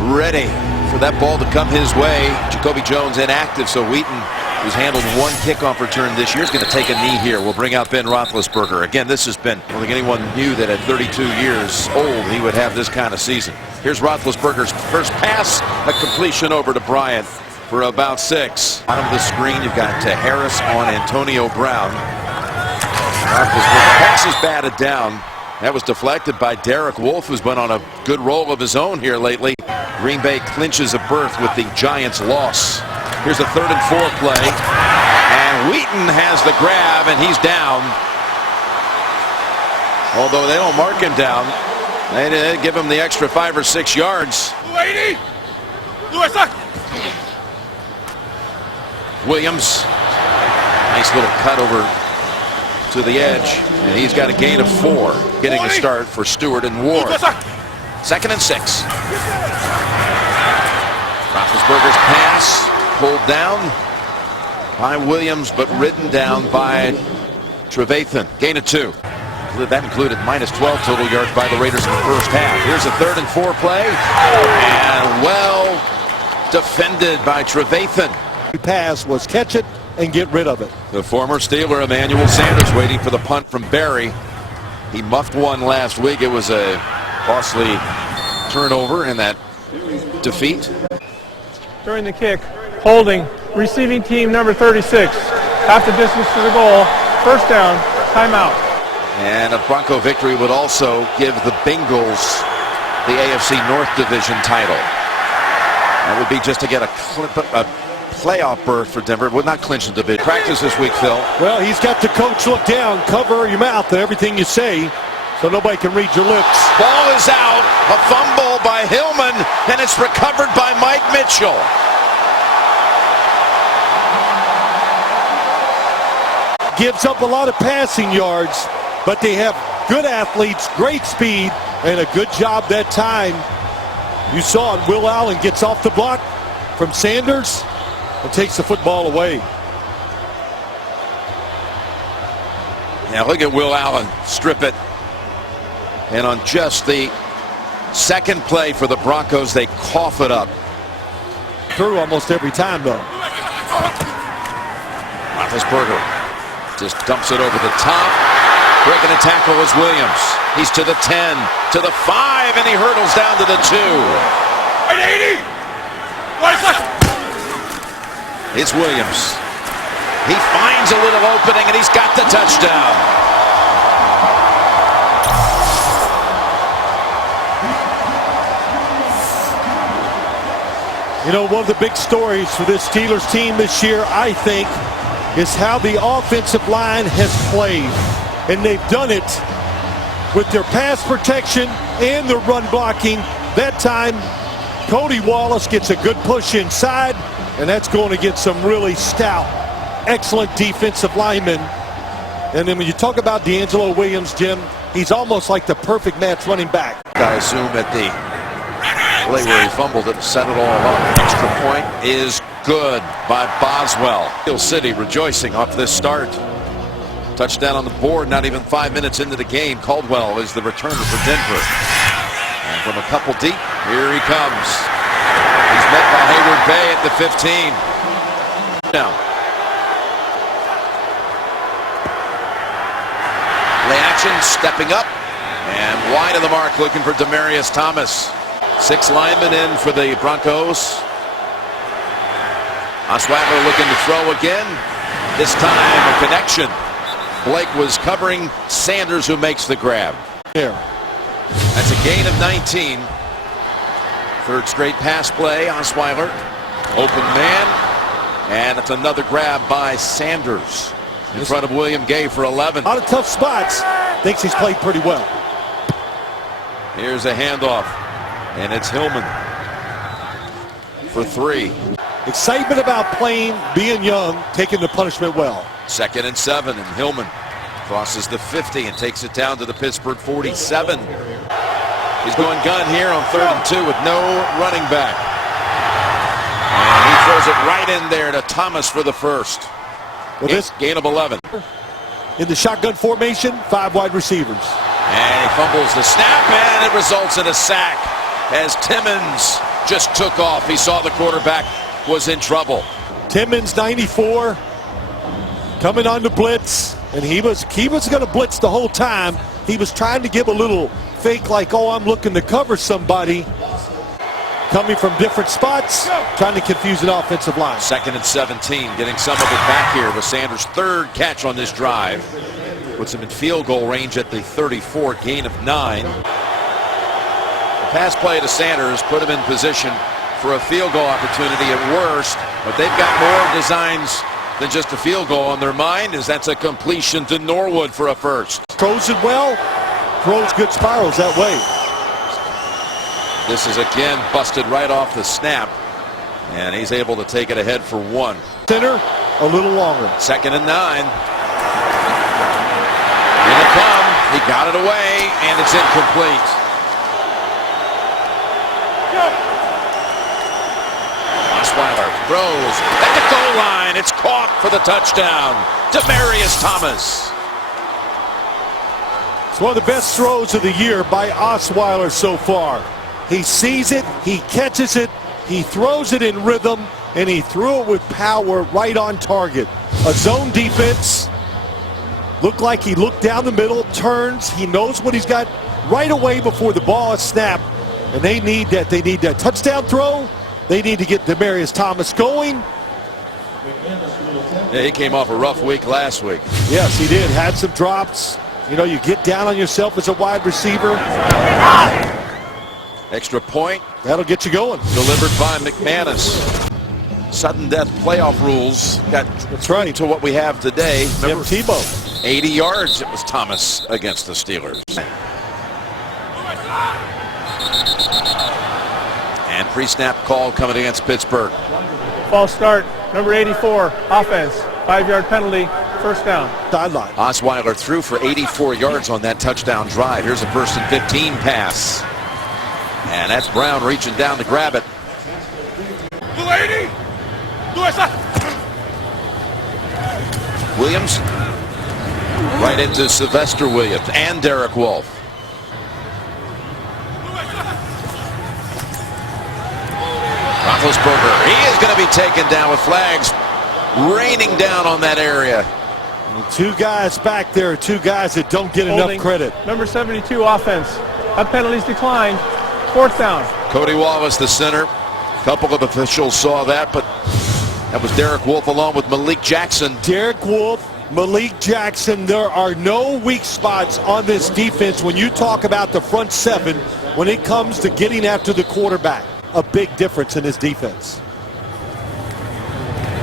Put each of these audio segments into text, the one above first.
ready for that ball to come his way. Jacoby Jones inactive, so Wheaton, who's handled one kickoff return this year, is going to take a knee here. We'll bring out Ben Roethlisberger. Again, this has been, I don't think anyone knew that at 32 years old he would have this kind of season. Here's Roethlisberger's first pass, a completion over to Bryant for about 6. Bottom of the screen, you've got Harris on Antonio Brown. Roethlisberger pass is batted down. That was deflected by Derek Wolfe, who's been on a good roll of his own here lately. Green Bay clinches a berth with the Giants' loss. Here's a 3rd and 4 play. And Wheaton has the grab, and he's down. Although they don't mark him down, they did give him the extra 5 or 6 yards. Williams, nice little cut over to the edge, and he's got a gain of 4, getting a start for Stewart and Ward. 2nd and 6. Roethlisberger's pass pulled down by Williams, but ridden down by Trevathan. Gain of 2. That included minus 12 total yards by the Raiders in the first half. Here's a 3rd and 4 play, and well defended by Trevathan. The pass was catch it and get rid of it. The former Steeler Emmanuel Sanders waiting for the punt from Barry. He muffed one last week. It was a costly turnover in that defeat. During the kick, holding, receiving team number 36. Half the distance to the goal. First down, timeout. And a Bronco victory would also give the Bengals the AFC North Division title. That would be just to get a playoff berth for Denver. Would not clinch the division. Practice this week, Phil. Well, he's got the coach look down, cover your mouth and everything you say, so nobody can read your lips. Ball is out. A fumble by Hillman, and it's recovered by Mike Mitchell. Gives up a lot of passing yards, but they have good athletes, great speed, and a good job that time. You saw it. Will Allen gets off the block from Sanders and takes the football away. Now look at Will Allen strip it. And on just the second play for the Broncos, they cough it up. Through almost every time, though. Roethlisberger just dumps it over the top. Breaking a tackle is Williams. He's to the 10, to the 5, and he hurdles down to the 2. It's Williams. He finds a little opening, and he's got the touchdown. You know, one of the big stories for this Steelers team this year, I think, is how the offensive line has played. And they've done it with their pass protection and the run blocking. That time, Cody Wallace gets a good push inside, and that's going against some really stout, excellent defensive linemen. And then when you talk about D'Angelo Williams, Jim, he's almost like the perfect match running back. I assume at the play where he fumbled it, set it all up. Extra point is good by Boswell. Steel City rejoicing off this start. Touchdown on the board, not even 5 minutes into the game. Caldwell is the returner for Denver. And from a couple deep, here he comes. He's met by Hayward Bay at the 15. Now, play action, stepping up, and wide of the mark, looking for Demaryius Thomas. 6 linemen in for the Broncos. Osweiller looking to throw again. This time a connection. Blake was covering Sanders, who makes the grab. There. That's a gain of 19. 3rd straight pass play. Osweiller, open man, and it's another grab by Sanders in front of William Gay for 11. A lot of tough spots. Thinks he's played pretty well. Here's a handoff, and it's Hillman for 3. Excitement about playing, being young, taking the punishment well. 2nd and 7, and Hillman crosses the 50 and takes it down to the Pittsburgh 47. He's going gun here on 3rd and 2 with no running back. And he throws it right in there to Thomas for the first. Well, this gain of 11. In the shotgun formation, 5 wide receivers. And he fumbles the snap, and it results in a sack. as Timmons just took off. He saw the quarterback was in trouble. Timmons, 94, coming on the blitz, and he was going to blitz the whole time. He was trying to give a little fake, like, oh, I'm looking to cover somebody, coming from different spots, trying to confuse an offensive line. 2nd and 17, getting some of it back here with Sanders' 3rd catch on this drive. Puts him in field goal range at the 34, gain of 9. The pass play to Sanders put him in position for a field goal opportunity at worst, but they've got more designs than just a field goal on their mind, as that's a completion to Norwood for a first. Throws it well, throws good spirals that way. This is again busted right off the snap, and he's able to take it ahead for 1. Center, a little longer. 2nd and 9. Here they come. He got it away, and it's incomplete. Osweiller throws at the goal line. It's caught for the touchdown. Demaryius Thomas. It's one of the best throws of the year by Osweiller so far. He sees it, he catches it, he throws it in rhythm, and he threw it with power right on target. A zone defense. Looked like he looked down the middle, turns, he knows what he's got right away before the ball is snapped. And they need that. They need that touchdown throw. They need to get Demaryius Thomas going. Yeah, he came off a rough week last week. Yes, he did. Had some drops. You know, you get down on yourself as a wide receiver. Extra point. That'll get you going. Delivered by McManus. Sudden death playoff rules got That's right. to what we have today. Remember, Tebow. 80 yards it was Thomas against the Steelers. And pre-snap call coming against Pittsburgh. False start, number 84, offense. 5-yard penalty, first down. Sideline. Osweiller threw for 84 yards on that touchdown drive. Here's a 1st and 15 pass. And that's Brown reaching down to grab it. Williams right into Sylvester Williams and Derek Wolfe. Roethlisberger, he is going to be taken down with flags raining down on that area. And 2 guys back there, 2 guys that don't get Holding. enough credit. Number 72, offense. That penalty's declined. 4th down. Cody Wallace, the center. A couple of officials saw that, but that was Derek Wolfe along with Malik Jackson. Derek Wolfe, Malik Jackson, there are no weak spots on this defense when you talk about the front 7 when it comes to getting after the quarterback. A big difference in his defense.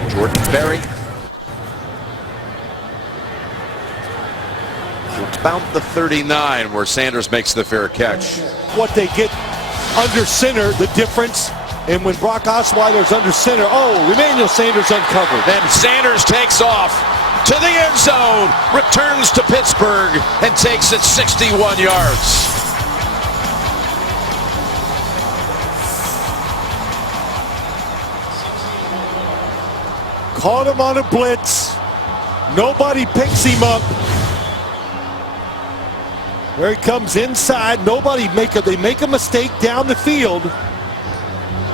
Jordan Berry. About the 39 where Sanders makes the fair catch. What they get under center, the difference. And when Brock Osweiler's under center, oh, Emmanuel Sanders uncovered. Then Sanders takes off to the end zone, returns to Pittsburgh, and takes it 61 yards. Caught him on a blitz. Nobody picks him up. There he comes inside. They make a mistake down the field.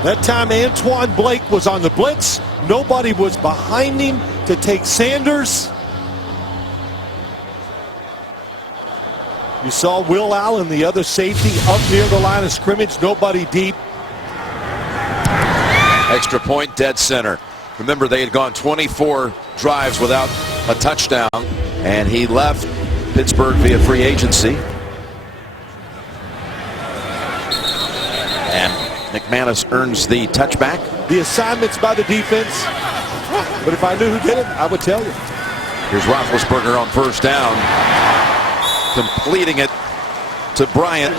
That time Antoine Blake was on the blitz. Nobody was behind him to take Sanders. You saw Will Allen, the other safety, up near the line of scrimmage. Nobody deep. Extra point, dead center. Remember, they had gone 24 drives without a touchdown, and he left Pittsburgh via free agency. And McManus earns the touchback. The assignments by the defense. But if I knew who did it, I would tell you. Here's Roethlisberger on 1st down, completing it to Bryant.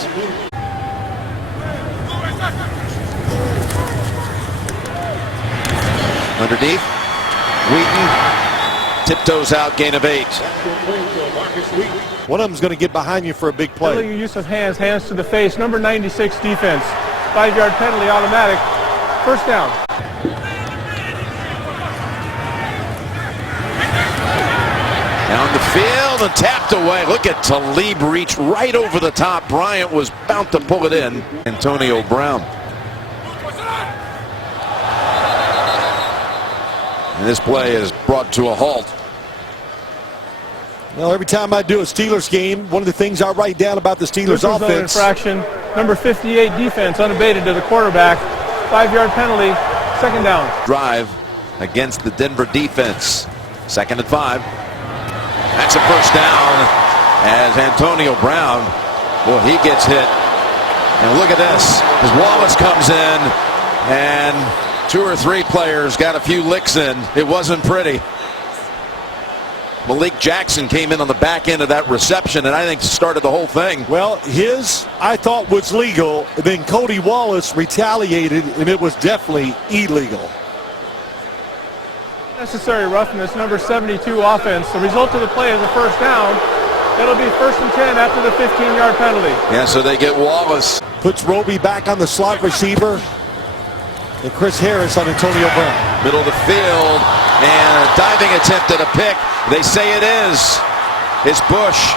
Underneath, Wheaton tiptoes out, gain of 8. One of them's going to get behind you for a big play. Illegal use of hands to the face. Number 96, defense. 5-yard penalty, automatic. First down. Down the field and tapped away. Look at Talib reach right over the top. Bryant was bound to pull it in. Antonio Brown. And this play is brought to a halt. Well, every time I do a Steelers game, one of the things I write down about the Steelers offense. Infraction, number 58 defense unabated to the quarterback. 5-yard penalty, second down. Drive against the Denver defense. 2nd and 5. That's a first down as Antonio Brown, boy, he gets hit. And look at this, as Wallace comes in and 2 or 3 players got a few licks in. It wasn't pretty. Malik Jackson came in on the back end of that reception and I think started the whole thing. Well, his, I thought, was legal. Then Cody Wallace retaliated, and it was definitely illegal. Necessary roughness, number 72 offense. The result of the play is a first down. It'll be 1st and 10 after the 15-yard penalty. Yeah, so they get Wallace. Puts Roby back on the slot receiver. And Chris Harris on Antonio Brown. Middle of the field, and a diving attempt at a pick. They say it is. It's Bush.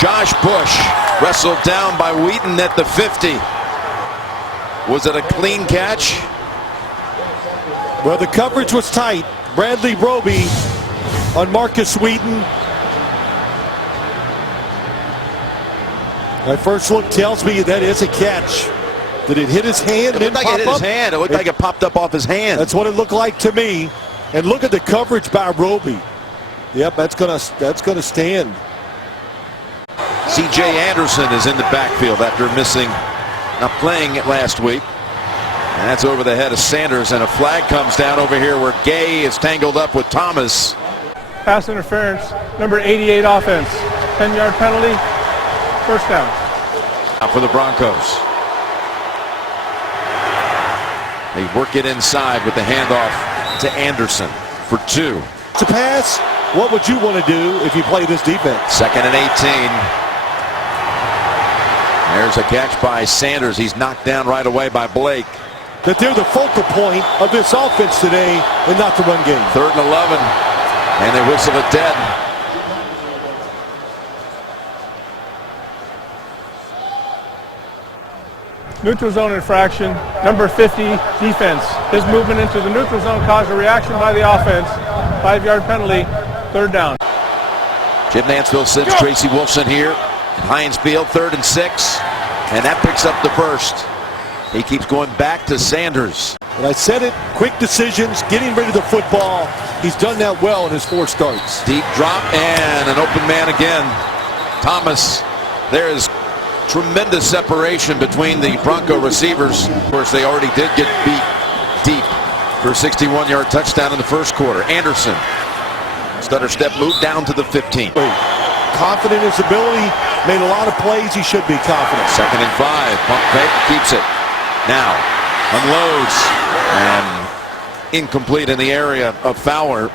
Josh Bush wrestled down by Wheaton at the 50. Was it a clean catch? Well, the coverage was tight. Bradley Roby on Marcus Wheaton. My first look tells me that is a catch. Did it hit his hand? It looked like it hit his hand. It looked like it popped up off his hand. That's what it looked like to me. And look at the coverage by Roby. Yep, that's gonna stand. C.J. Anderson is in the backfield after not playing it last week. And that's over the head of Sanders, and a flag comes down over here where Gay is tangled up with Thomas. Pass interference, number 88 offense. 10-yard penalty, first down. Now for the Broncos. They work it inside with the handoff to Anderson for 2. To pass, what would you want to do if you play this defense? 2nd and 18. There's a catch by Sanders. He's knocked down right away by Blake. That they're the focal point of this offense today and not the run game. 3rd and 11. And they whistle it dead. Neutral zone infraction, number 50 defense. His movement into the neutral zone caused a reaction by the offense. 5-yard penalty, 3rd down. Jim Nansfield sends Tracy Wolfson here in Heinz Field, 3rd and 6. And that picks up the first. He keeps going back to Sanders. And I said it, quick decisions, getting rid of the football. He's done that well in his 4 starts. Deep drop and an open man again. Thomas, there is tremendous separation between the Bronco receivers. Of course, they already did get beat deep for a 61-yard touchdown in the first quarter. Anderson, stutter step move down to the 15. Confident in his ability, made a lot of plays. He should be confident. 2nd and 5. Pump fake, keeps it. Now unloads and incomplete in the area of Fowler.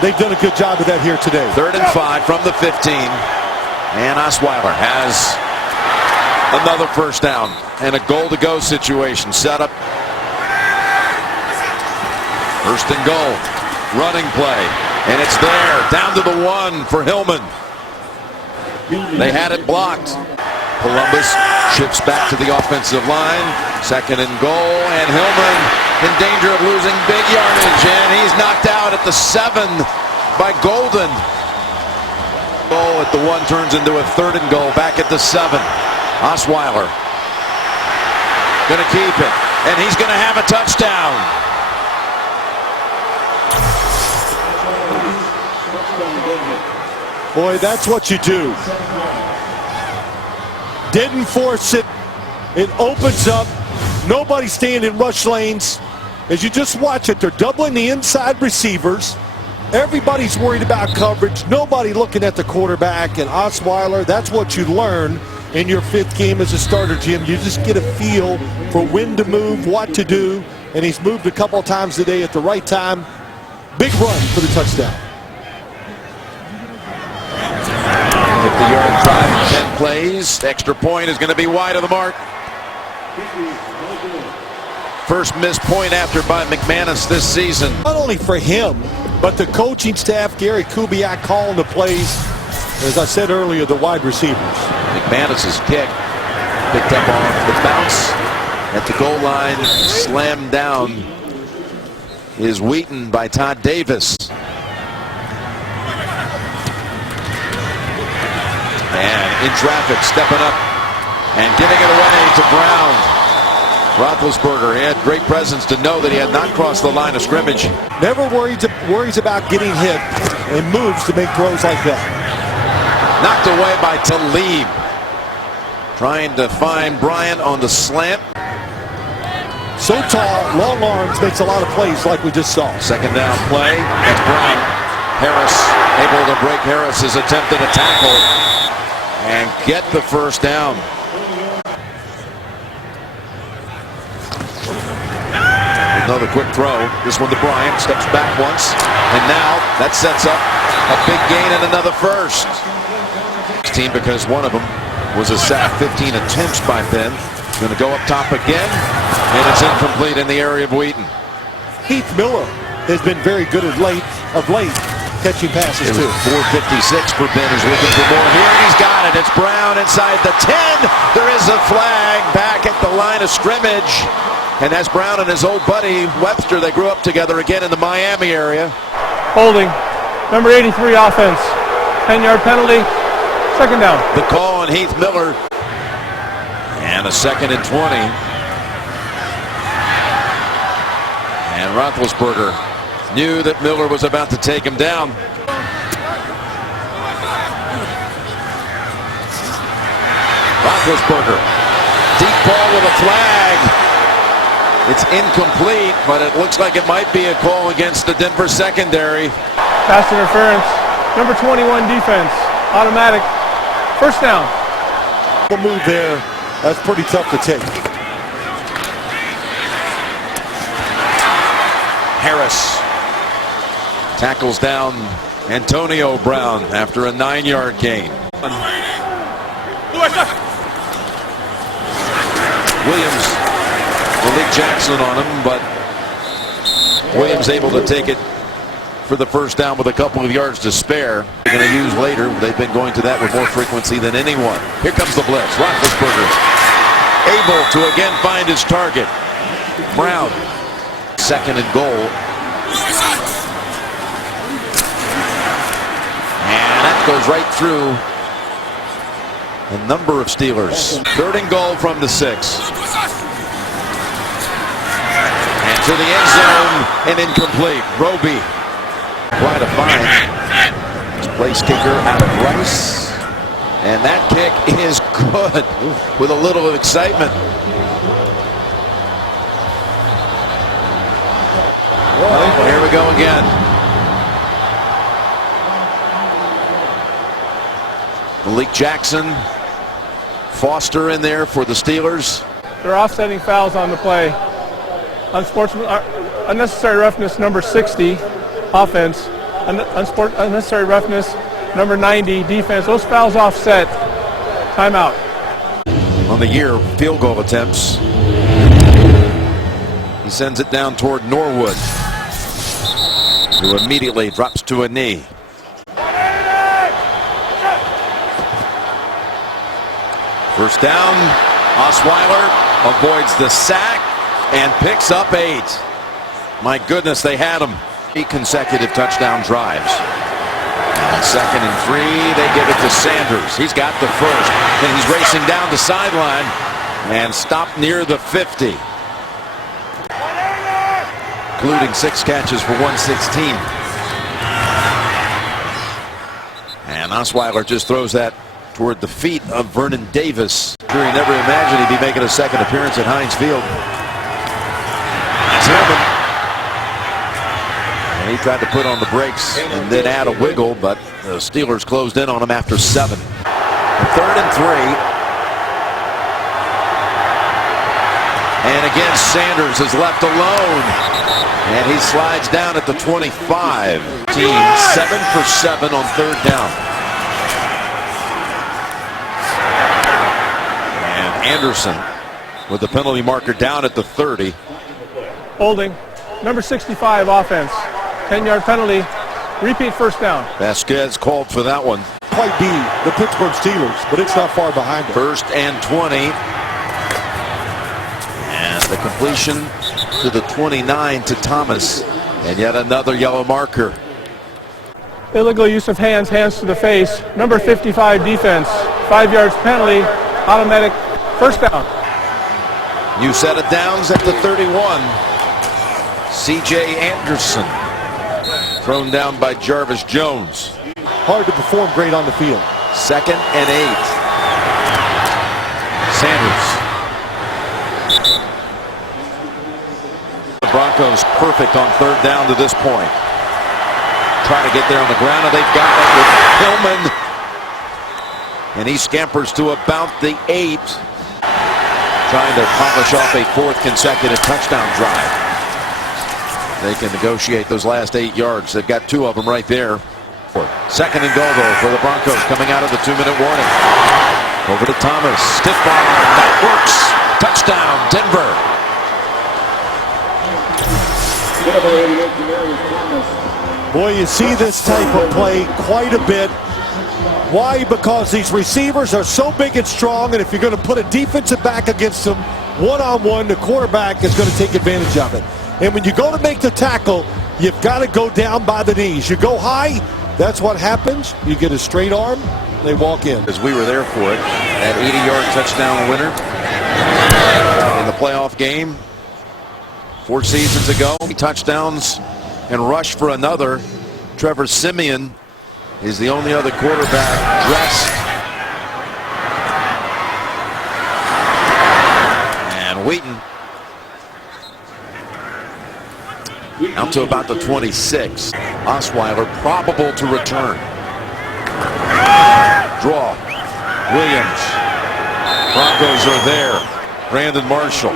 They've done a good job of that here today. 3rd and 5 from the 15. And Osweiller has another first down and a goal-to-go situation set up. 1st and goal. Running play. And it's there. Down to the 1 for Hillman. They had it blocked. Columbus shifts back to the offensive line. 2nd and goal. And Hillman in danger of losing big yardage. And he's knocked out at the 7 by Golden. Goal at the 1 turns into a 3rd and goal back at the 7. Osweiller gonna keep it, and he's gonna have a touchdown. Boy, that's what you do. Didn't force it. It opens up. Nobody staying in rush lanes. As you just watch it, they're doubling the inside receivers. Everybody's worried about coverage. Nobody looking at the quarterback. And Osweiller, that's what you learn in your 5th game as a starter, Jim. You just get a feel for when to move, what to do. And he's moved a couple of times today at the right time. Big run for the touchdown. 50-yard drive, 10 plays. Extra point is going to be wide of the mark. First missed point after by McManus this season. Not only for him, but the coaching staff, Gary Kubiak calling the plays. as I said earlier, the wide receivers. McManus's kick picked up on the bounce at the goal line, slammed down is Wheaton by Todd Davis. And in traffic, stepping up and giving it away to Brown. Roethlisberger, he had great presence to know that he had not crossed the line of scrimmage. Never worries about getting hit and moves to make throws like that. Knocked away by Talib. Trying to find Bryant on the slant. So tall, long arms, makes a lot of plays like we just saw. Second down play. That's Brown. Harris able to break Harris's attempt at a tackle and get the first down. Another quick throw. This one to Bryant. Steps back once. And now that sets up a big gain and another first. Team, because one of them was a sack. 15 attempts by Ben. Going to go up top again. And it's incomplete in the area of Wheaton. Heath Miller has been very good of late catching passes too. 4:56 for Ben, who's looking for more here, and he's got it. It's Brown inside the 10. There is a flag back at the line of scrimmage. And that's Brown and his old buddy Webster. They grew up together again in the Miami area. Holding. Number 83 offense. 10-yard penalty. Second down. The call on Heath Miller. And a 2nd and 20. And Roethlisberger knew that Miller was about to take him down. Roethlisberger. Deep ball with a flag. It's incomplete, but it looks like it might be a call against the Denver secondary. Pass interference. Number 21 defense. Automatic. First down. The move there, that's pretty tough to take. Harris tackles down Antonio Brown after a 9-yard gain. Williams, Malik Jackson on him, but Williams able to take it for the first down with a couple of yards to spare. They're going to use later. They've been going to that with more frequency than anyone. Here comes the blitz. Roethlisberger able to again find his target. Brown, 2nd and goal. And that goes right through a number of Steelers. 3rd and goal from the 6. And to the end zone and incomplete. Roby. Quite a find. Place kicker out of Rice. And that kick is good with a little excitement. Well, here we go again. Malik Jackson, Foster in there for the Steelers. They're offsetting fouls on the play. Unnecessary roughness, number 60, offense. Unnecessary roughness, number 90, defense. Those fouls offset. Timeout. On the year, field goal attempts. He sends it down toward Norwood, who immediately drops to a knee. First down, Osweiller avoids the sack and picks up 8. My goodness, they had him. 8 consecutive touchdown drives. And 2nd and 3, they give it to Sanders. He's got the first. Then he's racing down the sideline and stopped near the 50. Including 6 catches for 116. And Osweiller just throws that toward the feet of Vernon Davis. Sure, he never imagined he'd be making a 2nd appearance at Heinz Field. Tillman. And he tried to put on the brakes and then add a wiggle, but the Steelers closed in on him after 7. 3rd and 3. And again, Sanders is left alone. And he slides down at the 25. Team 7 for 7 on 3rd down. And Anderson with the penalty marker down at the 30. Holding. Number 65 offense. 10-yard penalty. Repeat first down. Vasquez called for that one. quite be the Pittsburgh Steelers, but it's not far behind them. 1st and 20. And the completion to the 29 to Thomas. And yet another yellow marker. Illegal use of hands, hands to the face. Number 55 defense. 5 yards penalty. Automatic first down. New set of downs at the 31. C.J. Anderson thrown down by Jarvis Jones. Hard to perform great on the field. 2nd and 8. Sanders. The Broncos perfect on 3rd down to this point. Trying to get there on the ground, and they've got it with Hillman. And he scampers to about the 8. Trying to polish off a 4th consecutive touchdown drive. They can negotiate those last 8 yards. They've got 2 of them right there. 2nd and goal, though, for the Broncos coming out of the 2-minute warning. Over to Thomas. Stiff ball. That works. Touchdown, Denver. Boy, you see this type of play quite a bit. Why? Because these receivers are so big and strong, and if you're going to put a defensive back against them one-on-one, the quarterback is going to take advantage of it. And when you go to make the tackle, you've got to go down by the knees. You go high, that's what happens. You get a straight arm, they walk in. As we were there for it, that 80-yard touchdown winner in the playoff game 4 seasons ago. Touchdowns and rush for another. Trevor Siemian is the only other quarterback dressed. And Wheaton out to about the 26. Osweiller probable to return. Draw. Williams. Broncos are there. Brandon Marshall.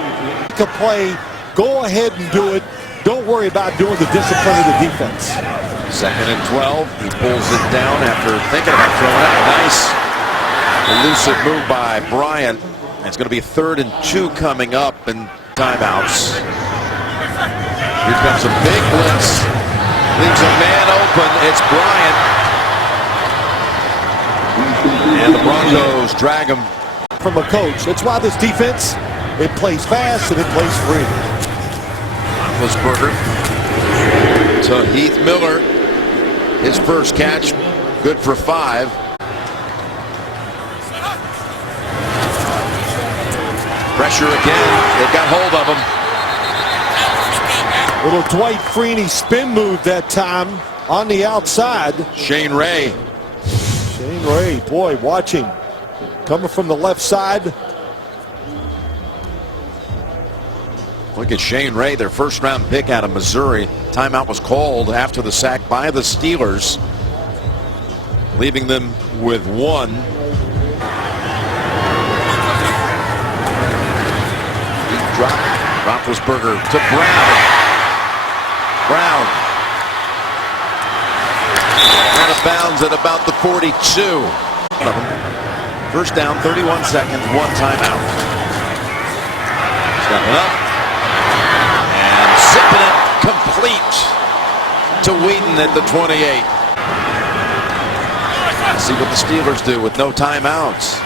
To play, go ahead and do it. Don't worry about doing the discipline of the defense. 2nd and 12. He pulls it down after thinking about throwing it. Nice elusive move by Bryant. It's going to be 3rd and 2 coming up in timeouts. Here comes a big blitz. Leaves a man open. It's Bryant. And the Broncos drag him. From a coach. That's why this defense, it plays fast and it plays free. Roethlisberger to Heath Miller. His first catch, good for 5. Pressure again. They've got hold of him. Little Dwight Freeney spin move that time on the outside. Shane Ray. Shane Ray, boy, watching. Coming from the left side. Look at Shane Ray, their 1st-round pick out of Missouri. Timeout was called after the sack by the Steelers, leaving them with 1. Deep drop. Roethlisberger to Brown. Brown. Out of bounds at about the 42. 1st down, 31 seconds, 1 timeout. Stepping up. Zipping it complete to Wheaton at the 28. Let's see what the Steelers do with no timeouts.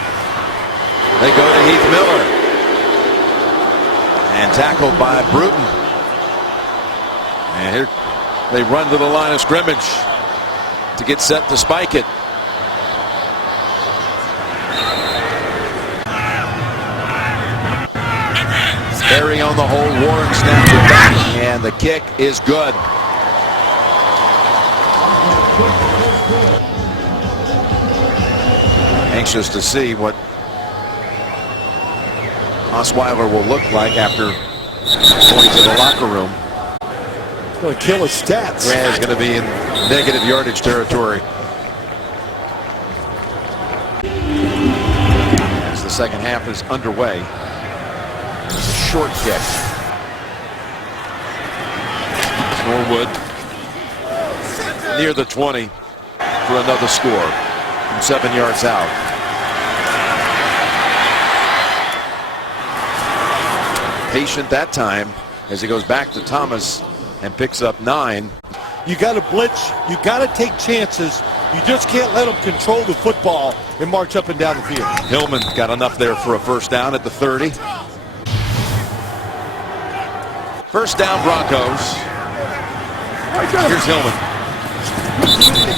They go to Heath Miller. And tackled by Bruton. And here they run to the line of scrimmage to get set to spike it. Perry on the hold. Warren snaps it back, and the kick is good. Anxious to see what Osweiller will look like after going to the locker room. Going to kill his stats. Yeah, he's going to be in negative yardage territory. As the second half is underway. It's a short kick. Norwood near the 20 for another score from 7 yards out. Patient that time as he goes back to Thomas and picks up 9. You got to blitz. You got to take chances You just can't let them control the football and march up and down the field. Hillman got enough there for a first down at the 30. First down, Broncos. Here's Hillman.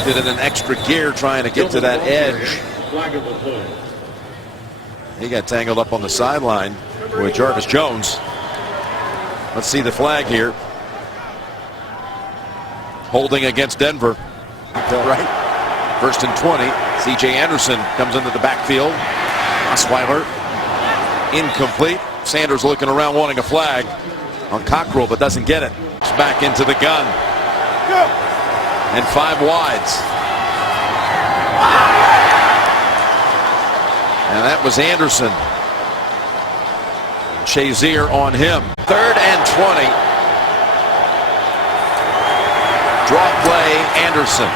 Did it in an extra gear trying to get to that edge. He got tangled up on the sideline with Jarvis Jones. Let's see the flag here. Holding against Denver. Right. First and 20. C.J. Anderson comes into the backfield. Osweiller. Incomplete. Sanders looking around wanting a flag on Cockrell, but doesn't get it. It's back into the gun. And 5 wides. And that was Anderson. Shazier on him. 3rd and 20. Draw play, Anderson.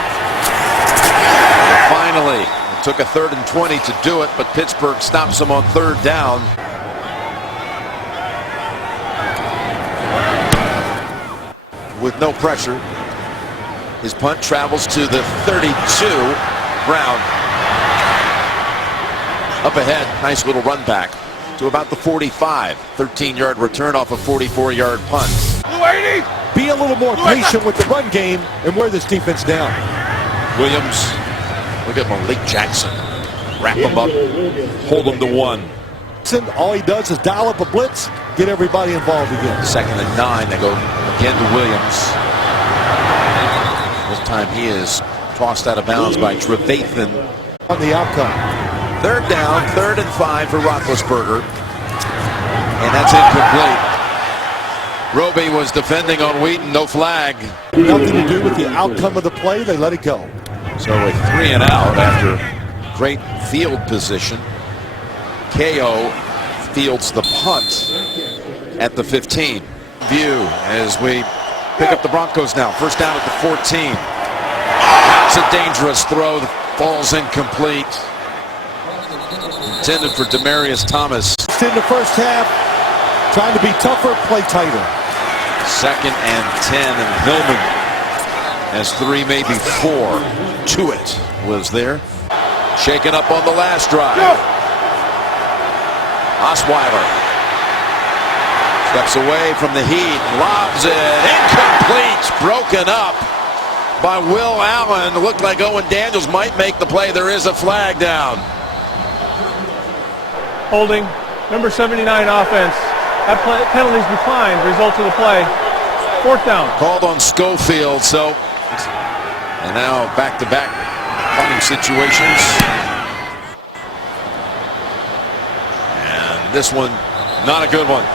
And finally, it took a 3rd and 20 to do it, but Pittsburgh stops him on 3rd down. With no pressure. His punt travels to the 32. Brown. Up ahead, nice little run back to about the 45. 13-yard return off a 44-yard punt. Be a little more patient with the run game and wear this defense down. Williams, look at Malik Jackson. Wrap him up, hold him to 1. All he does is dial up a blitz, get everybody involved again. 2nd and 9, they go again to Williams. This time he is tossed out of bounds by Trevathan. On the outcome. 3rd down, 3rd and 5 for Roethlisberger. And that's incomplete. Roby was defending on Wheaton, no flag. Nothing to do with the outcome of the play, they let it go. So with 3 and out after great field position, KO fields the punt at the 15. View as we pick up the Broncos now. First down at the 14. That's a dangerous throw. Falls incomplete. Intended for Demaryius Thomas. In the first half, trying to be tougher, play tighter. 2nd and 10, and Hillman has 3, maybe 4. To it was there. Shaken up on the last drive. Osweiller steps away from the heat, lobs it, incomplete, broken up by Will Allen. It looked like Owen Daniels might make the play. There is a flag down. Holding, number 79 offense. That penalty's declined. Result of the play. 4th down. Called on Schofield, so. And now back-to-back punting situations. And this one, not a good one.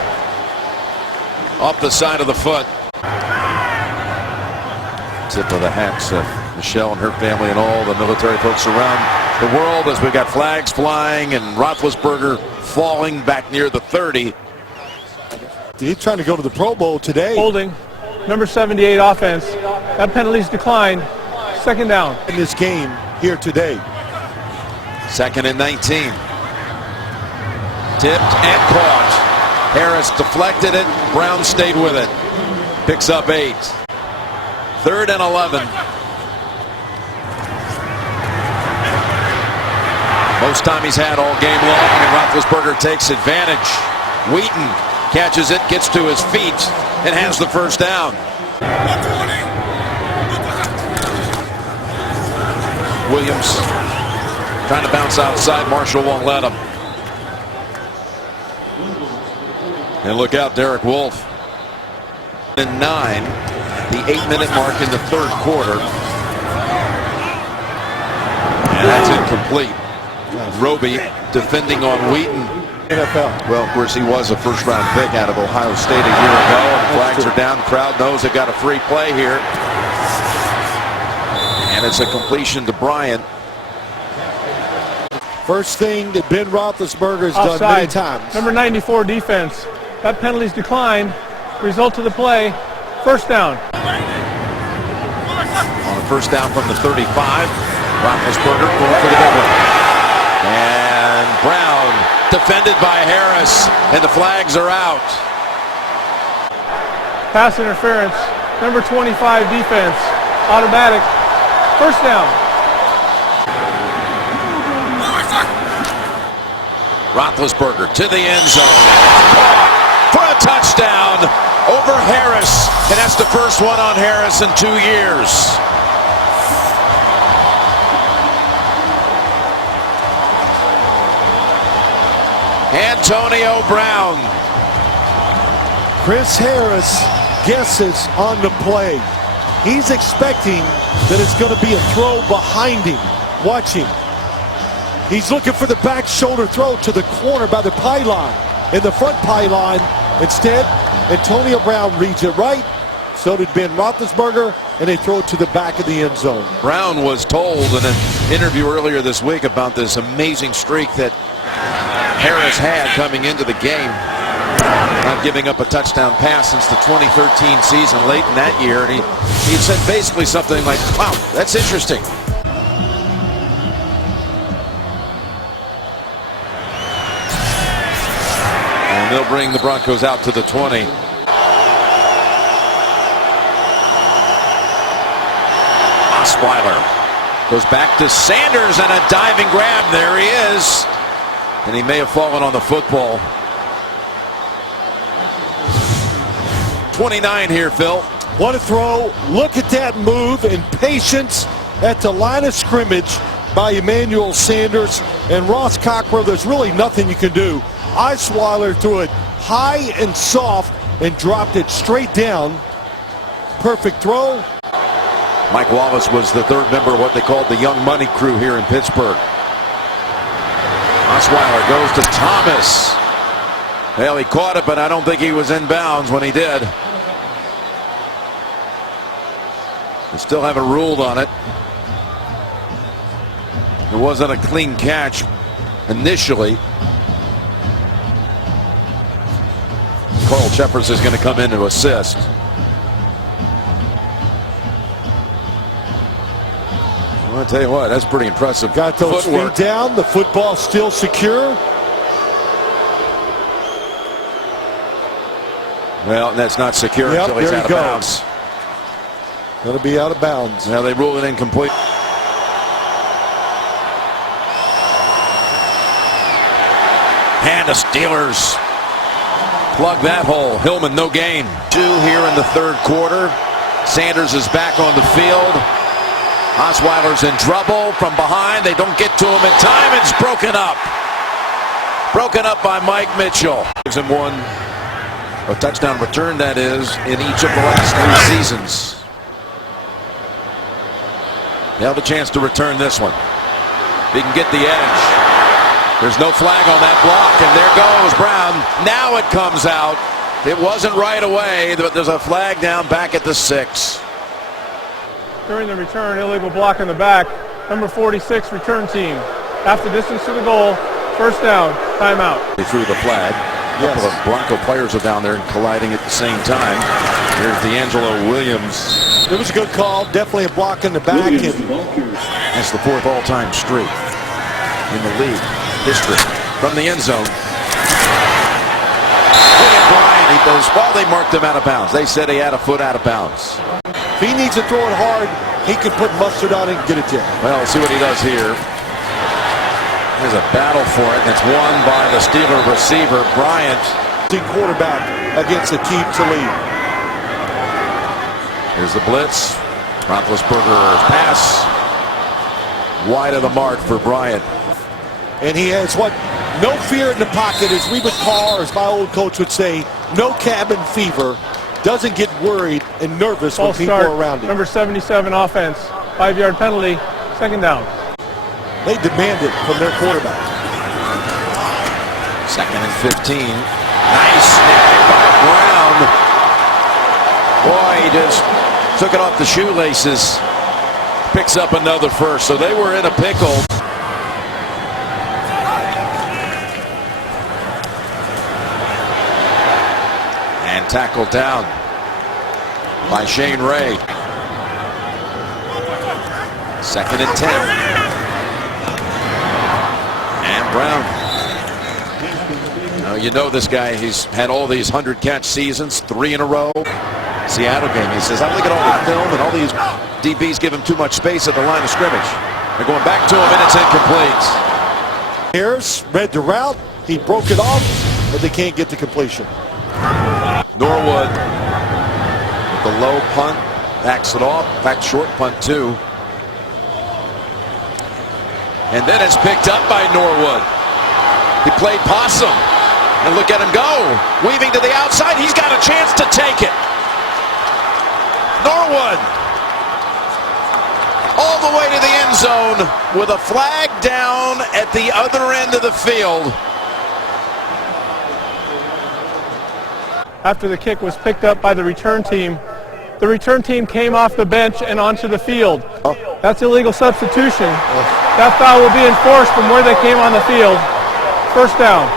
Off the side of the foot. Tip of the hats of Michelle and her family and all the military folks around the world as we got flags flying and Roethlisberger falling back near the 30. He's trying to go to the Pro Bowl today. Holding, number 78 offense. That penalty's declined. 2nd down. In this game here today. 2nd and 19. Tipped and caught. Harris deflected it. Brown stayed with it. Picks up 8. 3rd and 11. Most time he's had all game long, and Roethlisberger takes advantage. Wheaton catches it, gets to his feet, and has the first down. Williams trying to bounce outside. Marshall won't let him. And look out, Derek Wolfe. And 9, the 8-minute mark in the 3rd quarter. And that's incomplete. Roby defending on Wheaton. NFL. Well, of course, he was a first-round pick out of Ohio State a year ago. And flags are down. The crowd knows they've got a free play here. And it's a completion to Bryant. First thing that Ben Roethlisberger has Offside. done many times. Number 94 defense. That penalty's declined. Result of the play. 1st down. On a first down from the 35, Roethlisberger going for the big one. And Brown defended by Harris, and the flags are out. Pass interference. Number 25 defense. Automatic. 1st down. Roethlisberger to the end zone. For a touchdown over Harris. And that's the first one on Harris in 2 years. Antonio Brown. Chris Harris guesses on the play. He's expecting that it's going to be a throw behind him. Watch him. He's looking for the back shoulder throw to the corner by the pylon. In the front pylon, instead, Antonio Brown reads it right. So did Ben Roethlisberger, and they throw it to the back of the end zone. Brown was told in an interview earlier this week about this amazing streak that Harris had coming into the game. Not giving up a touchdown pass since the 2013 season, late in that year. And he said basically something like, wow, that's interesting. And they'll bring the Broncos out to the 20. Osweiller goes back to Sanders and a diving grab. There he is. And he may have fallen on the football. 29 here, Phil. What a throw. Look at that move and patience at the line of scrimmage by Emmanuel Sanders and Ross Cockrell. There's really nothing you can do. Osweiler threw it high and soft and dropped it straight down. Perfect throw. Mike Wallace was the third member of what they called the Young Money crew here in Pittsburgh. Osweiler goes to Thomas. Well, he caught it, but I don't think he was in bounds when he did. They still haven't ruled on it. It wasn't a clean catch initially. Carl Cheffers is going to come in to assist. Well, I'll tell you what, that's pretty impressive. Got those feet down. The football still secure. Well, that's not secure until he's out of bounds. Going to be out of bounds. Now they rule it incomplete. And the Steelers plug that hole. Hillman, no gain. 2 here in the third quarter. Sanders is back on the field. Osweiler's in trouble from behind. They don't get to him in time. It's broken up. Broken up by Mike Mitchell. Gives him a touchdown return, that is, in each of the last 3 seasons. They have a chance to return this one. He can get the edge. There's no flag on that block, and there goes Brown. Now it comes out. It wasn't right away, but there's a flag down back at the 6. During the return, illegal block in the back. Number 46 return team. Half the distance to the goal. First down. Timeout. They threw the flag. A couple of Bronco players are down there and colliding at the same time. Here's D'Angelo Williams. It was a good call. Definitely a block in the back. That's the 4th all-time streak in the league history. From the end zone. Look at Bryant. He does. Well, they marked him out of bounds. They said he had a foot out of bounds. If he needs to throw it hard, he can put mustard on it and get it there. Well, let's see what he does here. There's a battle for it, and it's won by the Steeler receiver, Bryant. Quarterback against the team to lead. Here's the blitz. Roethlisberger's pass. Wide of the mark for Bryant. And he has no fear in the pocket, as we would call, or as my old coach would say, no cabin fever. Doesn't get worried and nervous when people are around him. Number 77 offense. 5-yard penalty. Second down. They demand it from their quarterback. 2nd and 15. Nice snag by Brown. Boy, he just took it off the shoelaces. Picks up another first. So they were in a pickle. And tackled down by Shane Ray. 2nd and 10. Brown. Now, you know this guy, he's had all these 100-catch seasons, 3 in a row. Seattle game, he says, I look at all the film and all these DBs give him too much space at the line of scrimmage. They're going back to him and it's incomplete. Harris read the route, He broke it off, but they can't get the completion. Norwood with the low punt, backs it off, back short punt too. And then it's picked up by Norwood. He played possum. And look at him go. Weaving to the outside. He's got a chance to take it. Norwood all the way to the end zone with a flag down at the other end of the field. After the kick was picked up by the return team came off the bench and onto the field. That's illegal substitution. That foul will be enforced from where they came on the field. First down.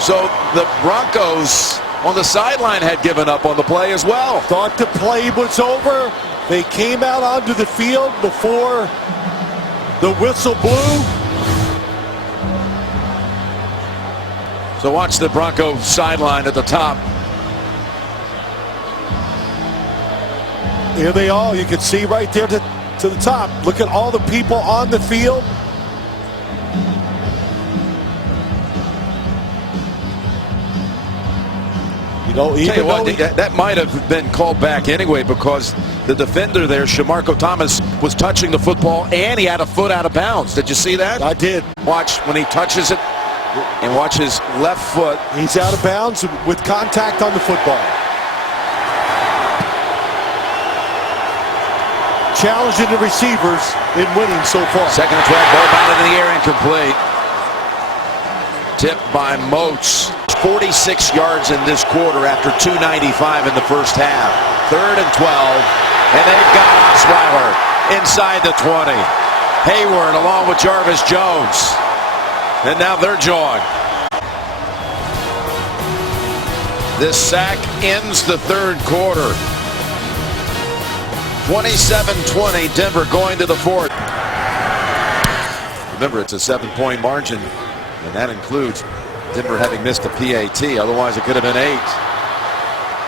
So the Broncos on the sideline had given up on the play as well. Thought the play was over. They came out onto the field before the whistle blew. So watch the Bronco sideline at the top. Here they are. You can see right there to the top. Look at all the people on the field. You know, even though that might have been called back anyway, because the defender there, Shamarko Thomas, was touching the football and he had a foot out of bounds. Did you see that? I did. Watch when he touches it and watch his left foot. He's out of bounds with contact on the football. Challenging the receivers in winning so far. Second and 12, ball batted in the air, incomplete. Tipped by Moats. 46 yards in this quarter after 295 in the first half. Third and 12, and they've got Osweiller inside the 20. Hayward along with Jarvis Jones. And now they're jawing. This sack ends the third quarter. 27-20, Denver going to the fourth. Remember, it's a 7-point margin, and that includes Denver having missed a PAT. Otherwise, it could have been 8.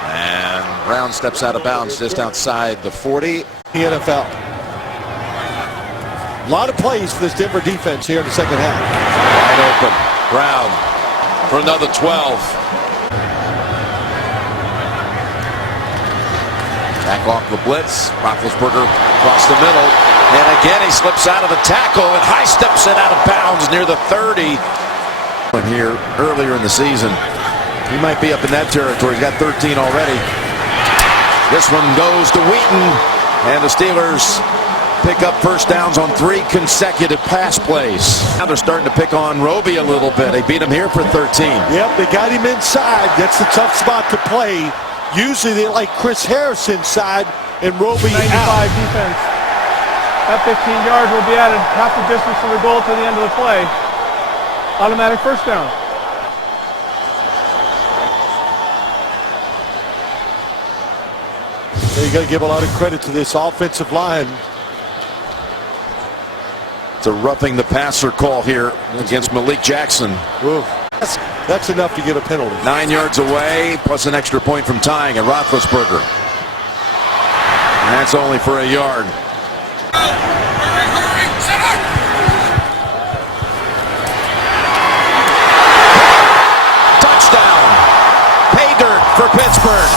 And Brown steps out of bounds just outside the 40. The NFL. A lot of plays for this Denver defense here in the second half. Wide open. Brown for another 12. Back off the blitz. Roethlisberger across the middle. And again, he slips out of the tackle and high steps it out of bounds near the 30. Here earlier in the season. He might be up in that territory. He's got 13 already. This one goes to Wheaton. And the Steelers pick up first downs on 3 consecutive pass plays. Now they're starting to pick on Roby a little bit. They beat him here for 13. Yep, they got him inside. That's the tough spot to play. Usually they like Chris Harris inside and Roby 95 out. defense. That 15 yards will be added half the distance to the goal to the end of the play. Automatic first down. So you got to give a lot of credit to this offensive line. It's a roughing the passer call here against Malik Jackson. Ooh, that's enough to get a penalty. 9 yards away, plus an extra point from tying at Roethlisberger. And that's only for a yard. Touchdown. Pay dirt for Pittsburgh.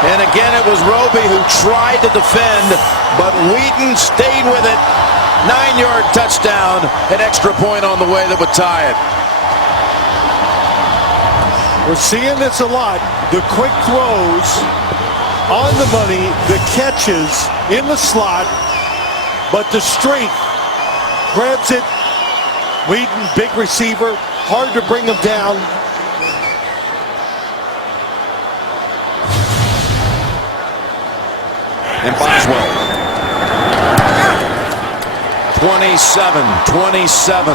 And again, it was Roby who tried to defend, but Wheaton stayed with it. 9-yard touchdown, an extra point on the way that would tie it. We're seeing this a lot. The quick throws on the money, the catches in the slot, but the strength grabs it. Wheaton, big receiver, hard to bring him down. And Boswell. 27-27.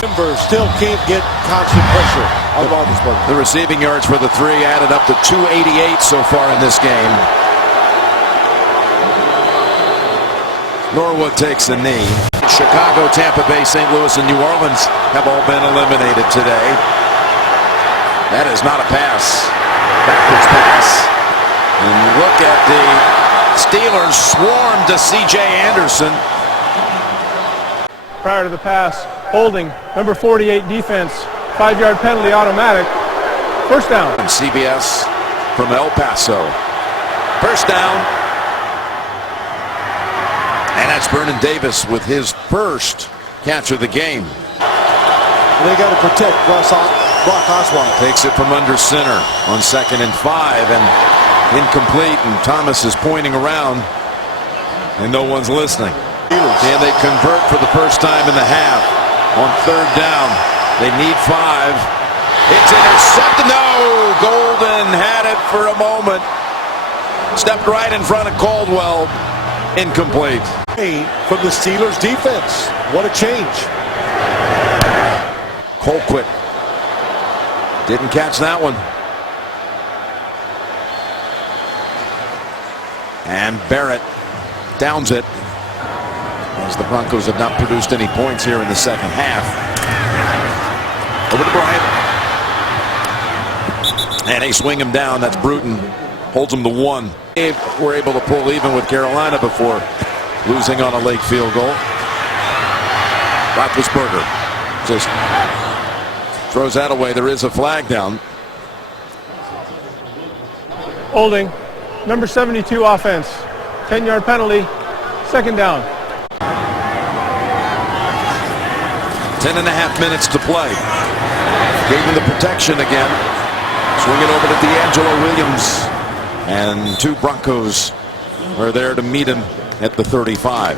Denver still can't get constant pressure on Roethlisberger. The receiving yards for the 3 added up to 288 so far in this game. Norwood takes a knee. Chicago, Tampa Bay, St. Louis, and New Orleans have all been eliminated today. That is not a pass. Backwards pass. And look at the Steelers swarm to C.J. Anderson. Prior to the pass, holding, number 48 defense. 5-yard penalty automatic. First down. And CBS from El Paso. First down. And that's Vernon Davis with his first catch of the game. They got to protect Brock Osweiller. Takes it from under center on 2nd and 5 and incomplete, and Thomas is pointing around and no one's listening. And they convert for the first time in the half on 3rd down. They need 5. It's intercepted. No! Golden had it for a moment. Stepped right in front of Caldwell. Incomplete. From the Steelers defense. What a change. Colquitt didn't catch that one. And Barrett downs it, as the Broncos have not produced any points here in the second half. Over to Bryant. And they swing him down. That's Bruton. Holds him to 1. They were able to pull even with Carolina before losing on a late field goal. Roethlisberger just throws that away. There is a flag down. Holding. Number 72 offense. 10-yard penalty. Second down. 10.5 minutes to play. Gave him the protection again. Swing it over to D'Angelo Williams. And 2 Broncos are there to meet him at the 35.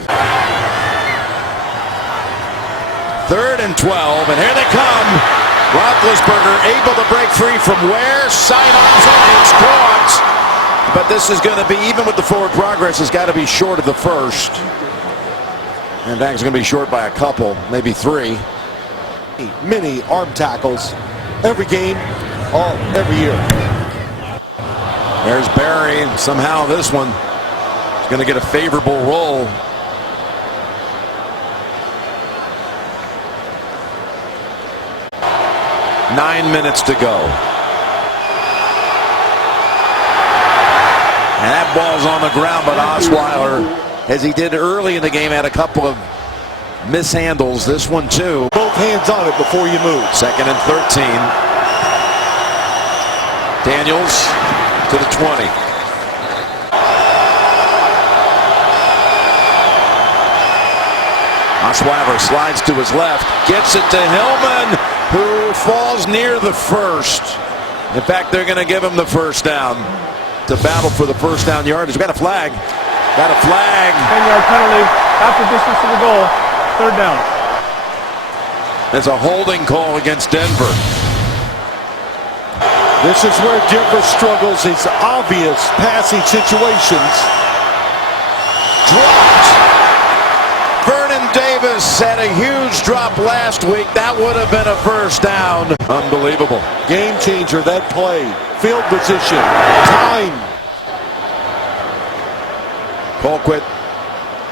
3rd and 12, and here they come. Roethlisberger able to break free from where? Sidearms, and it's caught. But this is going to be, even with the forward progress, it's got to be short of the first. In fact, it's going to be short by a couple, maybe 3. Many arm tackles every game, every year. There's Barry. Somehow this one is going to get a favorable roll. Nine minutes to go. And that ball's on the ground, but Osweiller, as he did early in the game, had a couple of mishandles. This one too. Both hands on it before you move. 2nd and 13. Daniels to the 20. Osweiller slides to his left, gets it to Hillman, who falls near the first. In fact, they're going to give him the first down to battle for the first down yardage. Got a flag. Got a flag. 10-yard penalty. Half the distance to the goal. 3rd down. There's a holding call against Denver. This is where Denver struggles. It's obvious passing situations. Dropped. Vernon Davis had a huge drop last week. That would have been a first down. Unbelievable. Game changer, that play. Field position. Time. Colquitt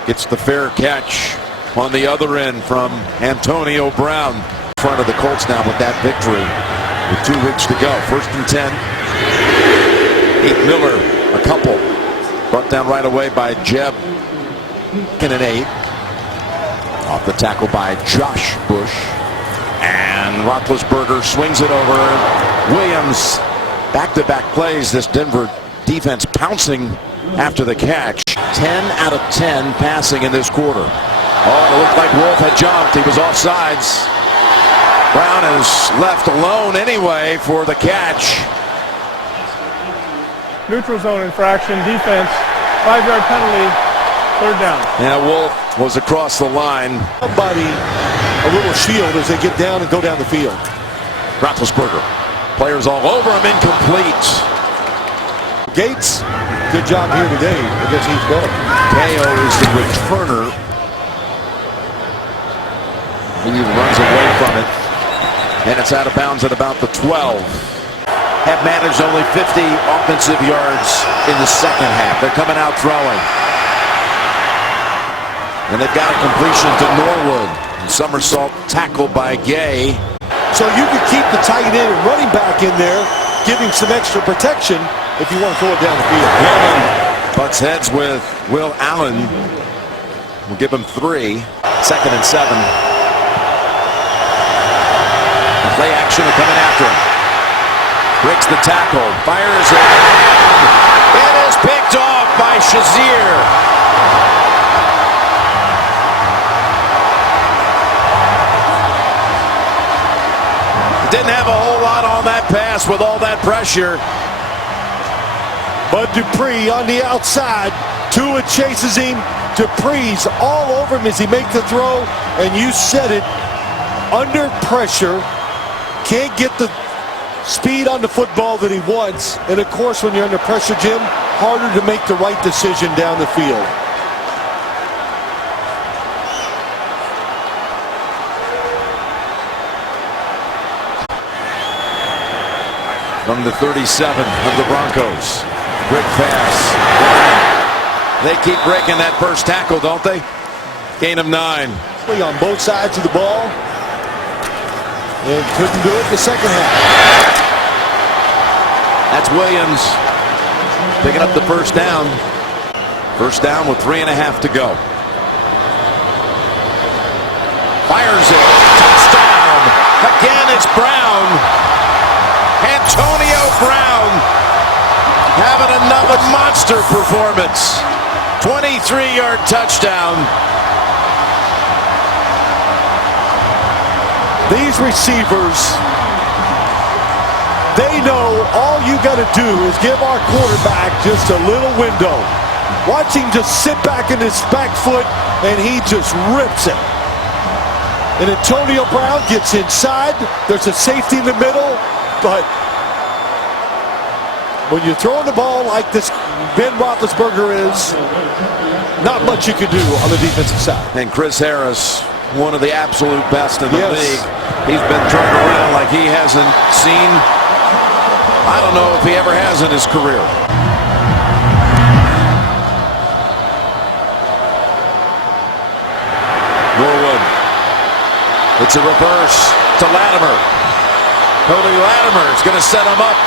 gets the fair catch on the other end from Antonio Brown. In front of the Colts now with that victory. With 2 weeks to go. 1st and 10. Heath Miller, a couple. Brought down right away by Jeb. 2nd and 8. Off the tackle by Josh Bush. And Roethlisberger swings it over. Williams, back-to-back plays. This Denver defense pouncing after the catch. 10 out of 10 passing in this quarter. Oh, it looked like Wolf had jumped. He was offsides. Brown is left alone anyway for the catch. Neutral zone infraction. Defense. 5-yard penalty. 3rd down. Yeah, Wolf was across the line. Somebody, a little shield as they get down and go down the field. Roethlisberger. Players all over him. Incomplete. Gates, good job here today. I guess he's better. KO is the returner. He runs away from it. And it's out of bounds at about the 12. Have managed only 50 offensive yards in the second half. They're coming out throwing. And they've got a completion to Norwood. And somersault tackle by Gay. So you can keep the tight end and running back in there, giving some extra protection if you want to throw it down the field. Butts heads with Will Allen. We'll give him 3. 2nd and 7. Play action coming after him. Breaks the tackle. Fires it. It is picked off by Shazier. Didn't have a whole lot on that pass with all that pressure. But Dupree on the outside. Tua chases him. Dupree's all over him as he makes the throw. And you said it, under pressure, can't get the speed on the football that he wants. And of course, when you're under pressure, Jim, harder to make the right decision down the field. From the 37 of the Broncos. Great pass. They keep breaking that first tackle, don't they? Gain of 9. On both sides of the ball. And couldn't do it in the second half. That's Williams picking up the first down. First down with 3.5 to go. Fires it. Touchdown. Again, it's Brown. Antonio Brown having another monster performance. 23-yard touchdown. These receivers, they know all you got to do is give our quarterback just a little window. Watch him just sit back in his back foot, and he just rips it. And Antonio Brown gets inside. There's a safety in the middle, but when you're throwing the ball like this Ben Roethlisberger is, not much you can do on the defensive side. And Chris Harris, one of the absolute best in the league. He's been turned around like he hasn't seen, I don't know if he ever has in his career. Norwood. It's a reverse to Latimer. Cody Latimer is going to set him up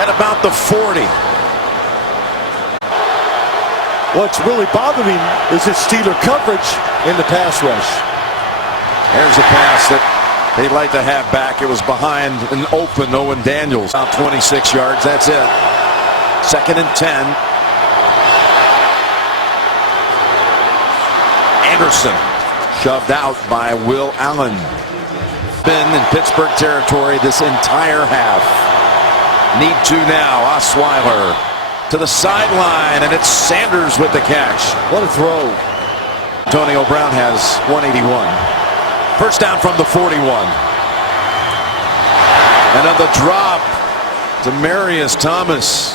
at about the 40. What's really bothering him is his Steeler coverage in the pass rush. There's a pass that they'd like to have back. It was behind an open Owen Daniels. About 26 yards. That's it. 2nd and 10. Anderson shoved out by Will Allen. Been in Pittsburgh territory this entire half. Need to now. Osweiller to the sideline, and it's Sanders with the catch. What a throw. Antonio Brown has 181. First down from the 41. And on the drop, Demaryius Thomas.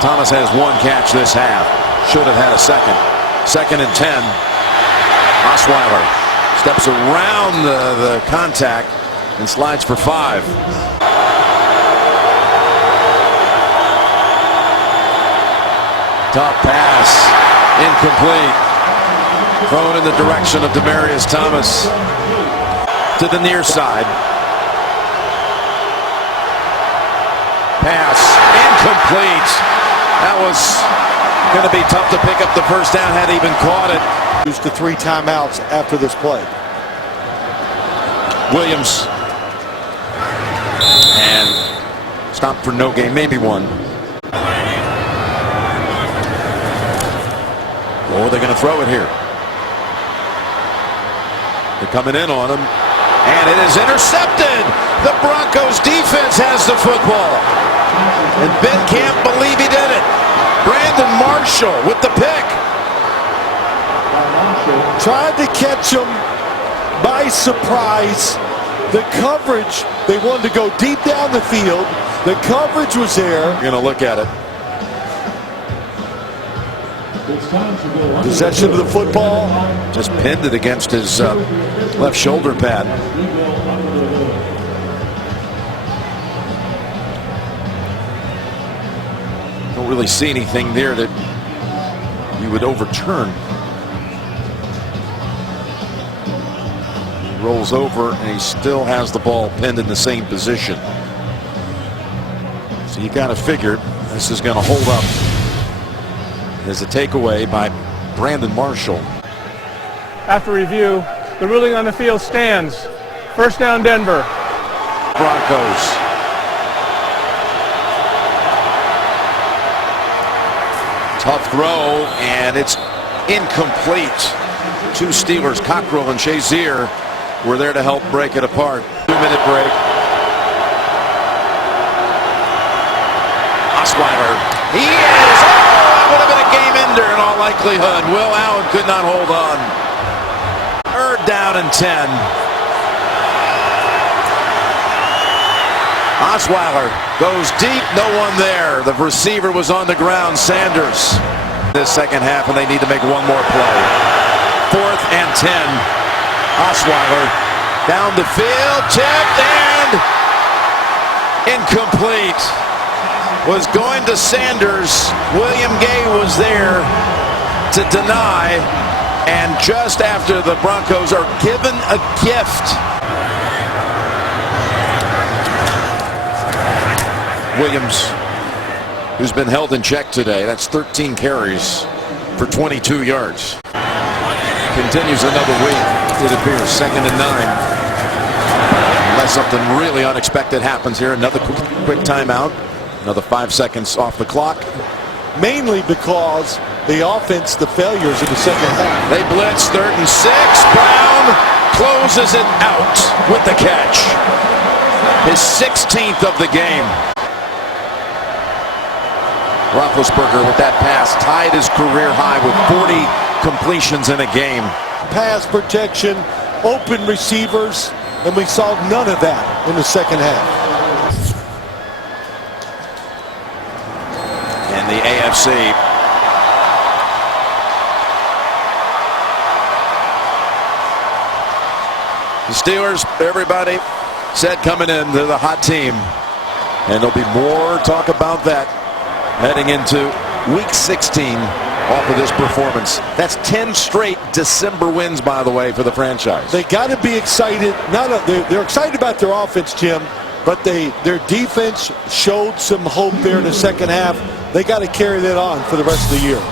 Thomas has 1 catch this half. Should have had a second. 2nd and 10. Osweiller steps around the contact and slides for 5. Tough pass, incomplete. Thrown in the direction of Demaryius Thomas to the near side. Pass, incomplete. That was going to be tough to pick up the first down had he even caught it. Used to 3 timeouts after this play. Williams. And stopped for no gain, maybe 1. Oh, they're going to throw it here. They're coming in on him. And it is intercepted. The Broncos defense has the football. And Ben can't believe he did it. Brandon Marshall with the pick. Tried to catch him by surprise. The coverage, they wanted to go deep down the field. The coverage was there. You're going to look at it. Possession of the football. Just pinned it against his left shoulder pad. Don't really see anything there that you would overturn. He rolls over and he still has the ball pinned in the same position. So you got to figure this is going to hold up. There's a takeaway by Brandon Marshall. After review, the ruling on the field stands. First down, Denver. Broncos. Tough throw, and it's incomplete. Two Steelers, Cockrell and Shazier, were there to help break it apart. 2-minute break. Osweiller. He is. Oh, that would have been a game ender in all likelihood. Will Allen could not hold on. Third down and 10. Osweiller goes deep, no one there. The receiver was on the ground, Sanders. This second half, and they need to make one more play. 4th and 10. Osweiller down the field, tipped and incomplete. Was going to Sanders. William Gay was there to deny, and just after the Broncos are given a gift. Williams, who's been held in check today. That's 13 carries for 22 yards. Continues another week, it appears. 2nd and 9. Unless something really unexpected happens here. Another quick timeout. Another 5 seconds off the clock. Mainly because the offense, the failures in the second half. They blitz 3rd and 6. Brown closes it out with the catch. His 16th of the game. Roethlisberger with that pass tied his career high with 40 completions in a game. Pass protection, open receivers, and we saw none of that in the second half. And the AFC. The Steelers, everybody said coming in, they're the hot team. And there'll be more talk about that heading into week 16 off of this performance. That's 10 straight December wins, by the way, for the franchise. They got to be excited. They're excited about their offense, Jim, but their defense showed some hope there in the second half. They got to carry that on for the rest of the year.